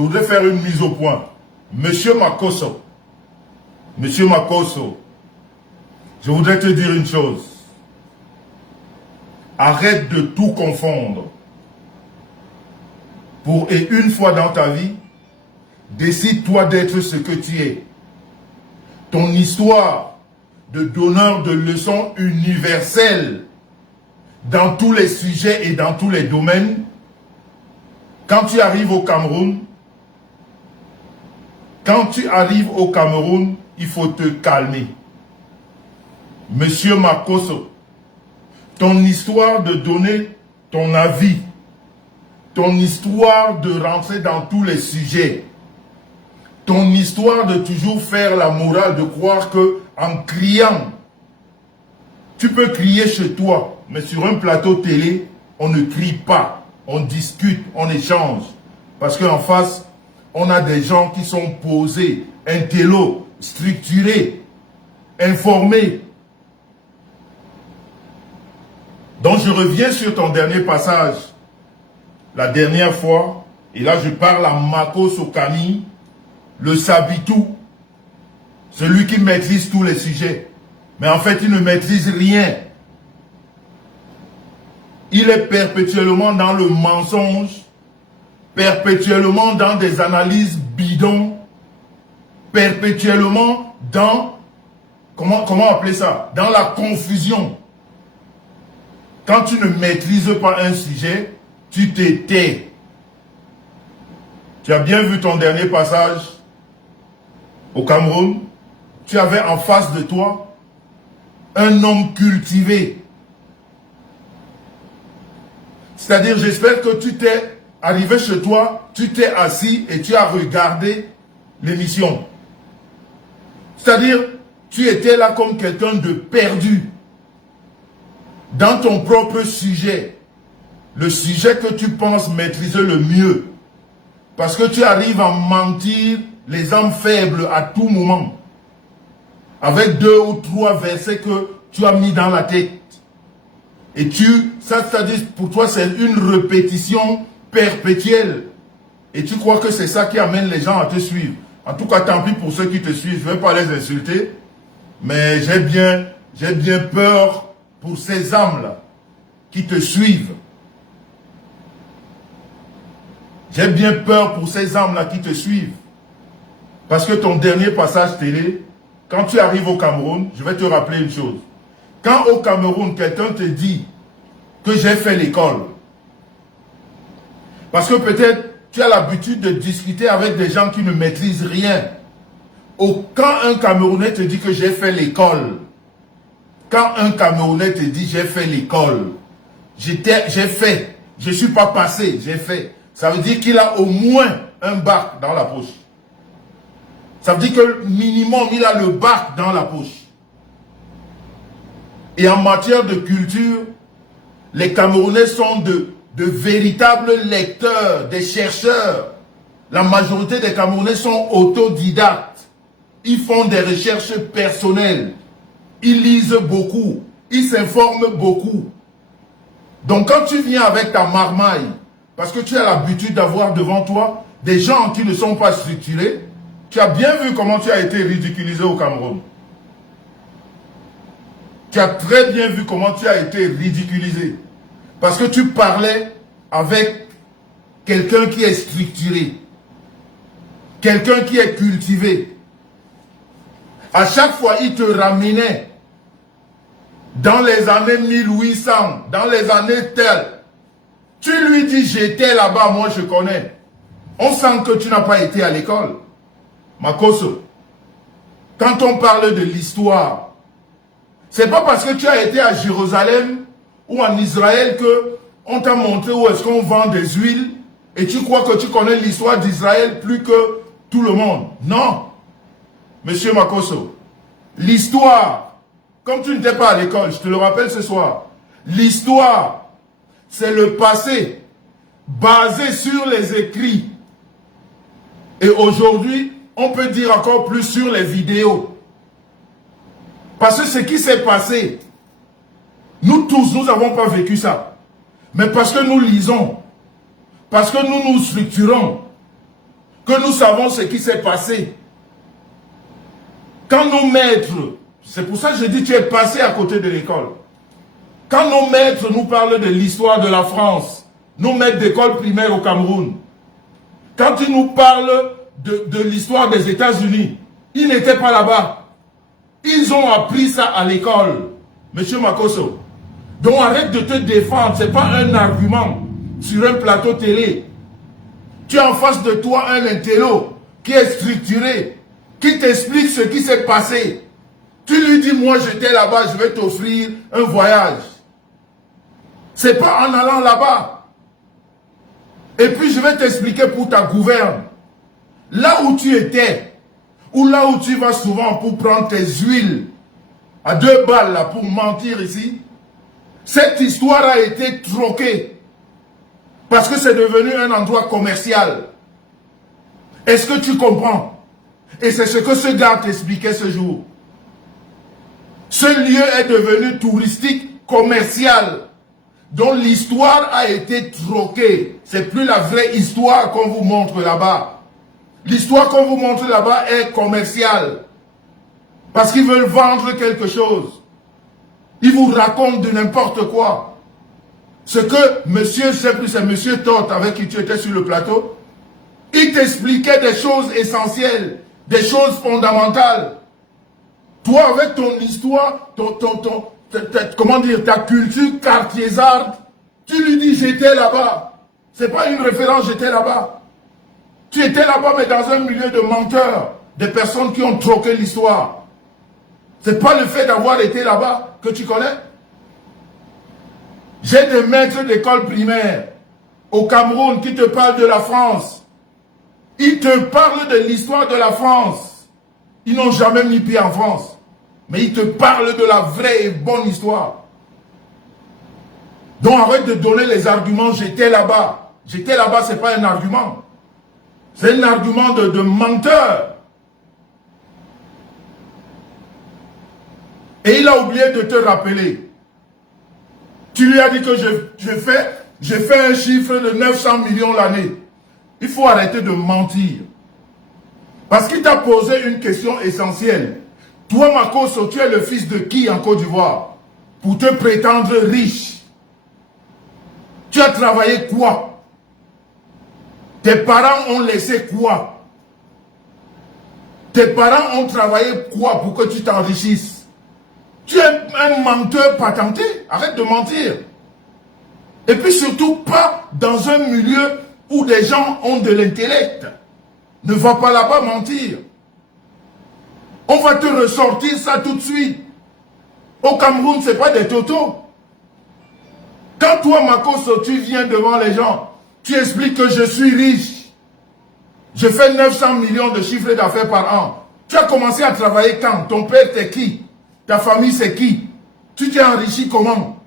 je voudrais faire une mise au point. Monsieur Makosso, je voudrais te dire une chose. Arrête de tout confondre. Et une fois dans ta vie, décide-toi d'être ce que tu es. Ton histoire de donneur de leçons universelles dans tous les sujets et dans tous les domaines, quand tu arrives au Cameroun, il faut te calmer. Monsieur Makosso, ton histoire de donner ton avis, ton histoire de rentrer dans tous les sujets, ton histoire de toujours faire la morale, de croire que en criant, tu peux crier chez toi, mais sur un plateau télé, on ne crie pas, on discute, on échange. Parce qu'en face, on a des gens qui sont posés, intello, structurés, informés. Donc je reviens sur ton dernier passage. La dernière fois, et là je parle à Makosso Camille, le Sabitou, celui qui maîtrise tous les sujets. Mais en fait, il ne maîtrise rien. Il est perpétuellement dans le mensonge, perpétuellement dans des analyses bidons, perpétuellement dans, comment appeler ça? Dans la confusion. Quand tu ne maîtrises pas un sujet, tu te tais. Tu as bien vu ton dernier passage au Cameroun. Tu avais en face de toi un homme cultivé. C'est-à-dire, j'espère que tu t'es arrivé chez toi, tu t'es assis et tu as regardé l'émission. C'est-à-dire, tu étais là comme quelqu'un de perdu dans ton propre sujet. Le sujet que tu penses maîtriser le mieux. Parce que tu arrives à mentir les âmes faibles à tout moment. Avec 2 ou 3 versets que tu as mis dans la tête. Et c'est-à-dire pour toi c'est une répétition perpétuelle. Et tu crois que c'est ça qui amène les gens à te suivre. En tout cas, tant pis pour ceux qui te suivent. Je ne vais pas les insulter. Mais j'ai bien peur pour ces âmes-là qui te suivent. J'ai bien peur pour ces âmes-là qui te suivent. Parce que ton dernier passage télé, quand tu arrives au Cameroun, je vais te rappeler une chose. Quand au Cameroun, quelqu'un te dit que j'ai fait l'école, parce que peut-être tu as l'habitude de discuter avec des gens qui ne maîtrisent rien. Quand un Camerounais te dit que j'ai fait l'école, quand un Camerounais te dit j'ai fait l'école, j'ai fait, je ne suis pas passé, j'ai fait. Ça veut dire qu'il a au moins un bac dans la poche. Ça veut dire que minimum, il a le bac dans la poche. Et en matière de culture, les Camerounais sont de véritables lecteurs, des chercheurs. La majorité des Camerounais sont autodidactes. Ils font des recherches personnelles. Ils lisent beaucoup. Ils s'informent beaucoup. Donc quand tu viens avec ta marmaille, parce que tu as l'habitude d'avoir devant toi des gens qui ne sont pas structurés, tu as bien vu comment tu as été ridiculisé au Cameroun. Tu as très bien vu comment tu as été ridiculisé. Parce que tu parlais avec quelqu'un qui est structuré. Quelqu'un qui est cultivé. À chaque fois, il te ramenait dans les années 1800, dans les années telles. Tu lui dis, j'étais là-bas, moi je connais. On sent que tu n'as pas été à l'école. Makosso, quand on parle de l'histoire, c'est pas parce que tu as été à Jérusalem ou en Israël que on t'a montré où est-ce qu'on vend des huiles et tu crois que tu connais l'histoire d'Israël plus que tout le monde. Non. Monsieur Makosso, l'histoire, comme tu n'étais pas à l'école, je te le rappelle ce soir, l'histoire, c'est le passé basé sur les écrits. Et aujourd'hui, on peut dire encore plus sur les vidéos. Parce que ce qui s'est passé, nous tous, nous n'avons pas vécu ça. Mais parce que nous lisons, parce que nous nous structurons, que nous savons ce qui s'est passé. Quand nos maîtres, c'est pour ça que je dis tu es passé à côté de l'école. Quand nos maîtres nous parlent de l'histoire de la France, nos maîtres d'école primaire au Cameroun, quand ils nous parlent de l'histoire des États-Unis, ils n'étaient pas là-bas. Ils ont appris ça à l'école, Monsieur Makosso. Donc arrête de te défendre, ce n'est pas un argument sur un plateau télé. Tu as en face de toi un intello qui est structuré, qui t'explique ce qui s'est passé. Tu lui dis, moi j'étais là-bas, je vais t'offrir un voyage. Ce n'est pas en allant là-bas. Et puis je vais t'expliquer pour ta gouverne. Là où tu étais, ou là où tu vas souvent pour prendre tes huiles, à 2 balles là, pour mentir ici, cette histoire a été troquée. Parce que c'est devenu un endroit commercial. Est-ce que tu comprends? Et c'est ce que ce gars t'expliquait ce jour. Ce lieu est devenu touristique, commercial, dont l'histoire a été troquée. C'est plus la vraie histoire qu'on vous montre là-bas. L'histoire qu'on vous montre là-bas est commerciale. Parce qu'ils veulent vendre quelque chose. Ils vous racontent de n'importe quoi. Ce que monsieur, je sais plus, c'est monsieur Toth avec qui tu étais sur le plateau, il t'expliquait des choses essentielles, des choses fondamentales. Toi, avec ton histoire, comment dire, ta culture quartiésarde, tu lui dis j'étais là-bas. C'est pas une référence, j'étais là-bas. Tu étais là-bas, mais dans un milieu de menteurs, des personnes qui ont troqué l'histoire. C'est pas le fait d'avoir été là-bas que tu connais. J'ai des maîtres d'école primaire au Cameroun qui te parlent de la France. Ils te parlent de l'histoire de la France. Ils n'ont jamais mis pied en France. Mais ils te parlent de la vraie et bonne histoire. Donc arrête de donner les arguments, j'étais là-bas. J'étais là-bas, ce n'est pas un argument. C'est un argument de menteur. Et il a oublié de te rappeler. Tu lui as dit que j'ai fait un chiffre de 900 millions l'année. Il faut arrêter de mentir. Parce qu'il t'a posé une question essentielle. Toi, Makosso, tu es le fils de qui en Côte d'Ivoire? Pour te prétendre riche. Tu as travaillé quoi? Tes parents ont laissé quoi? Tes parents ont travaillé quoi pour que tu t'enrichisses? Tu es un menteur patenté. Arrête de mentir. Et puis surtout pas dans un milieu où des gens ont de l'intellect. Ne va pas là-bas mentir. On va te ressortir ça tout de suite. Au Cameroun, ce n'est pas des totos. Quand toi, Makosso, tu viens devant les gens, tu expliques que je suis riche. Je fais 900 millions de chiffres d'affaires par an. Tu as commencé à travailler quand? Ton père, t'es qui? Ta famille, c'est qui? Tu t'es enrichi comment?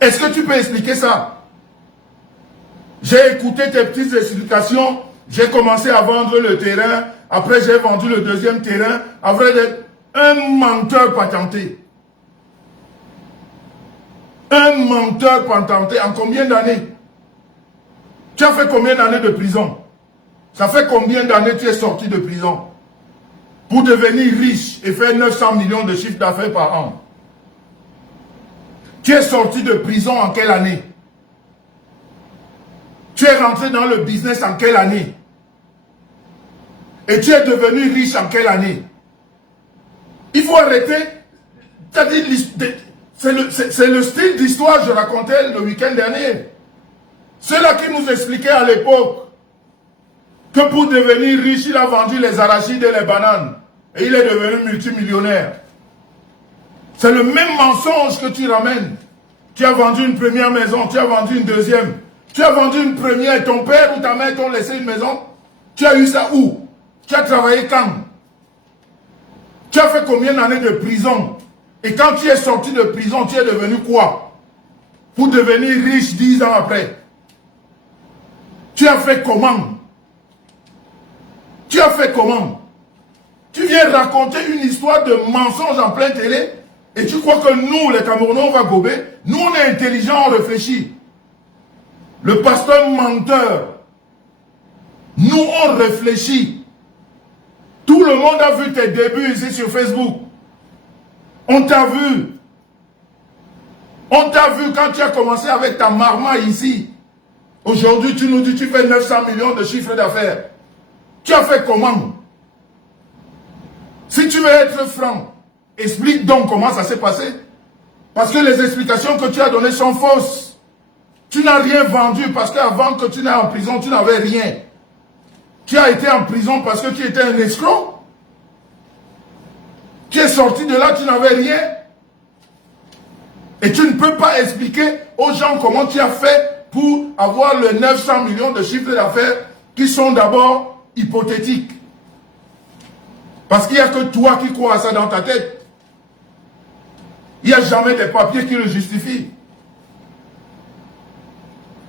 Est-ce que tu peux expliquer ça? J'ai écouté tes petites explications. J'ai commencé à vendre le terrain. Après, j'ai vendu le deuxième terrain. Après, un menteur patenté. Un menteur patenté. En combien d'années? Tu as fait combien d'années de prison? Ça fait combien d'années tu es sorti de prison? Pour devenir riche et faire 900 millions de chiffres d'affaires par an. Tu es sorti de prison en quelle année? Tu es rentré dans le business en quelle année? Et tu es devenu riche en quelle année? Il faut arrêter. C'est le style d'histoire que je racontais le week-end dernier. Ceux-là qui nous expliquaient à l'époque que pour devenir riche, il a vendu les arachides et les bananes. Et il est devenu multimillionnaire. C'est le même mensonge que tu ramènes. Tu as vendu une première maison, tu as vendu une deuxième. Tu as vendu une première, ton père ou ta mère t'ont laissé une maison. Tu as eu ça où? Tu as travaillé quand? Tu as fait combien d'années de prison? Et quand tu es sorti de prison, tu es devenu quoi? Pour devenir riche 10 ans après. Tu as fait comment? Tu as fait comment? Tu viens raconter une histoire de mensonge en plein télé et tu crois que nous, les Camerounais, on va gober? Nous, on est intelligents, on réfléchit. Le pasteur menteur, Nous, on réfléchit. Tout le monde a vu tes débuts ici sur Facebook. On t'a vu. On t'a vu quand tu as commencé avec ta marmaille ici. Aujourd'hui, tu nous dis que tu fais 900 millions de chiffre d'affaires. Tu as fait comment? Si tu veux être franc, explique donc comment ça s'est passé. Parce que les explications que tu as données sont fausses. Tu n'as rien vendu parce qu'avant que tu n'ailles en prison, tu n'avais rien. Tu as été en prison parce que tu étais un escroc. Tu es sorti de là, tu n'avais rien. Et tu ne peux pas expliquer aux gens comment tu as fait pour avoir les 900 millions de chiffres d'affaires qui sont d'abord hypothétiques. Parce qu'il n'y a que toi qui crois à ça dans ta tête. Il n'y a jamais des papiers qui le justifient.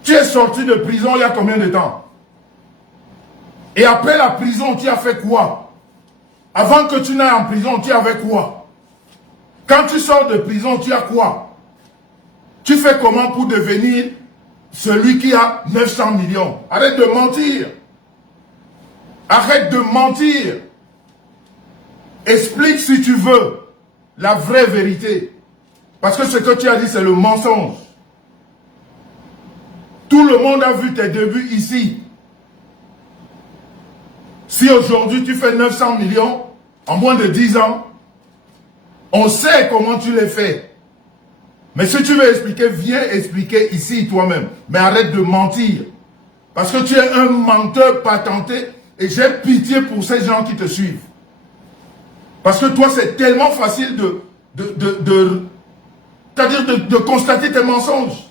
Tu es sorti de prison il y a combien de temps? Et après la prison, tu as fait quoi? Avant que tu n'ailles en prison, tu avais quoi? Quand tu sors de prison, tu as quoi? Tu fais comment pour devenir celui qui a 900 millions? Arrête de mentir. Arrête de mentir. Explique si tu veux la vraie vérité. Parce que ce que tu as dit, c'est le mensonge. Tout le monde a vu tes débuts ici. Si aujourd'hui tu fais 900 millions en moins de 10 ans, on sait comment tu les fais. Mais si tu veux expliquer, viens expliquer ici toi-même. Mais arrête de mentir. Parce que tu es un menteur patenté et j'ai pitié pour ces gens qui te suivent. Parce que toi, c'est tellement facile c'est-à-dire de constater tes mensonges.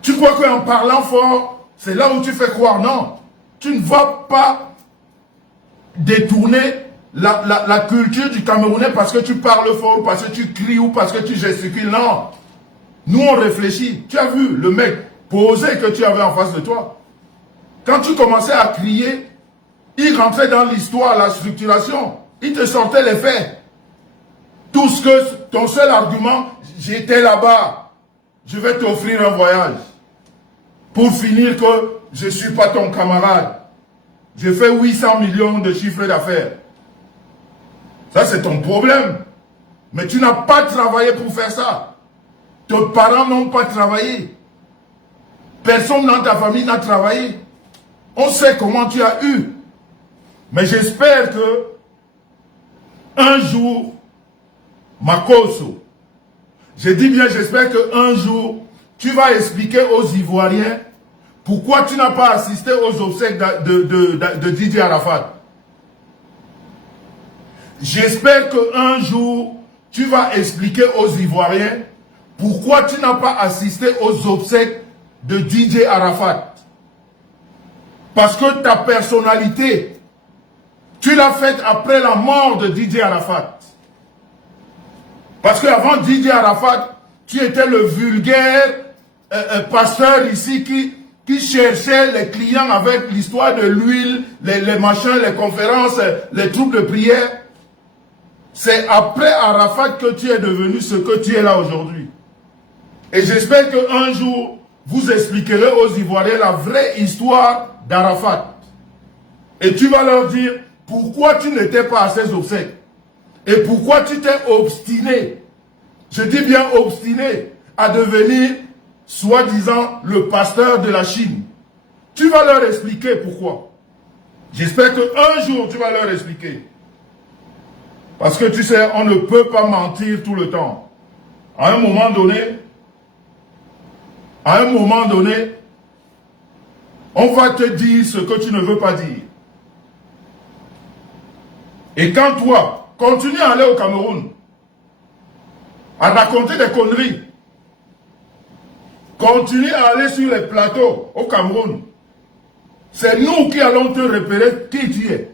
Tu crois qu'en parlant fort, c'est là où tu fais croire. Non, tu ne vas pas détourner la culture du Camerounais parce que tu parles fort, parce que tu cries ou parce que tu gesticules. Non. Nous, on réfléchit. Tu as vu le mec posé que tu avais en face de toi. Quand tu commençais à crier, il rentrait dans l'histoire, la structuration. Il te sortait les faits. Tout ce que ton seul argument, j'étais là-bas. Je vais t'offrir un voyage. Pour finir que je ne suis pas ton camarade. J'ai fait 800 millions de chiffres d'affaires. Ça, c'est ton problème. Mais tu n'as pas travaillé pour faire ça. Tes parents n'ont pas travaillé. Personne dans ta famille n'a travaillé. On sait comment tu as eu. Mais j'espère que un jour, Makoso, je dis bien, j'espère qu'un jour, tu vas expliquer aux Ivoiriens pourquoi tu n'as pas assisté aux obsèques de Didier Arafat. J'espère qu'un jour, tu vas expliquer aux Ivoiriens pourquoi tu n'as pas assisté aux obsèques de Didier Arafat. Parce que ta personnalité, tu l'as faite après la mort de Didier Arafat. Parce qu'avant Didier Arafat, tu étais le vulgaire pasteur ici qui cherchait les clients avec l'histoire de l'huile, les machins, les conférences, les troupes de prière. C'est après Arafat que tu es devenu ce que tu es là aujourd'hui. Et j'espère qu'un jour, vous expliquerez aux Ivoiriens la vraie histoire d'Arafat. Et tu vas leur dire pourquoi tu n'étais pas à ses obsèques. Et pourquoi tu t'es obstiné, je dis bien obstiné, à devenir, soi-disant, le pasteur de la Chine. Tu vas leur expliquer pourquoi. J'espère qu'un jour, tu vas leur expliquer. Parce que tu sais, on ne peut pas mentir tout le temps. À un moment donné, on va te dire ce que tu ne veux pas dire. Et quand toi, continue à aller au Cameroun, à raconter des conneries, continue à aller sur les plateaux au Cameroun, c'est nous qui allons te repérer qui tu es.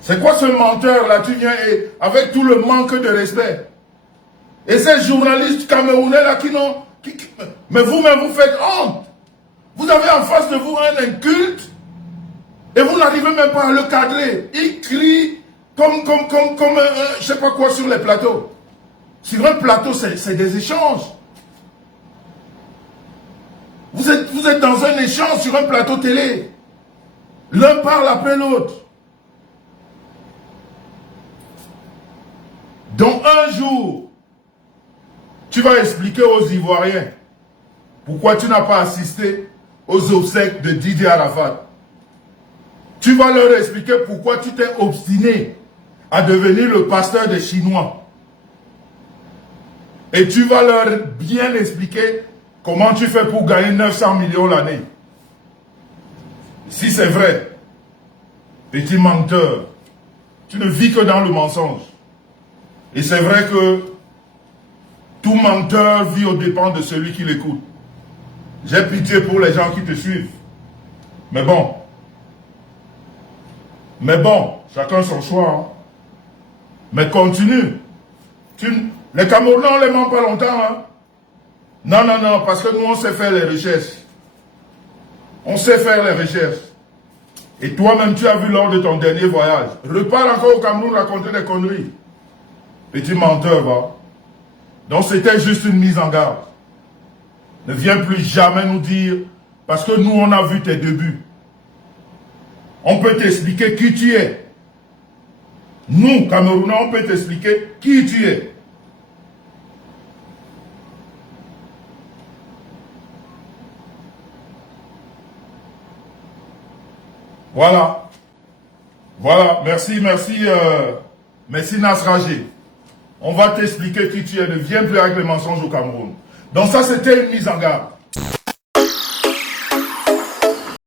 C'est quoi ce menteur-là? Tu viens et avec tout le manque de respect. Et ces journalistes camerounais-là qui n'ont... mais vous-même, vous faites honte. Vous avez en face de vous un inculte et vous n'arrivez même pas à le cadrer. Il crie comme je sais pas quoi sur les plateaux. Sur un plateau, c'est des échanges. Vous êtes dans un échange sur un plateau télé. L'un parle après l'autre. Donc un jour, tu vas expliquer aux Ivoiriens pourquoi tu n'as pas assisté aux obsèques de Didier Arafat. Tu vas leur expliquer pourquoi tu t'es obstiné à devenir le pasteur des Chinois. Et tu vas leur bien expliquer comment tu fais pour gagner 900 millions l'année. Si c'est vrai, petit menteur, tu ne vis que dans le mensonge. Et c'est vrai que tout menteur vit aux dépens de celui qui l'écoute. J'ai pitié pour les gens qui te suivent. Mais bon, chacun son choix. Hein. Mais continue. Les Camerounais, on ne les ment pas longtemps. Hein. Non, parce que nous, on sait faire les recherches. On sait faire les recherches. Et toi-même, tu as vu lors de ton dernier voyage. Repars encore au Cameroun raconter des conneries. Petit menteur, va. Donc, c'était juste une mise en garde. Ne viens plus jamais nous dire, parce que nous, on a vu tes débuts. On peut t'expliquer qui tu es. Nous, Camerounais, on peut t'expliquer qui tu es. Voilà. Merci Nasragé. On va t'expliquer qui tu es. Ne viens plus avec les mensonges au Cameroun. Donc ça, c'était une mise en garde.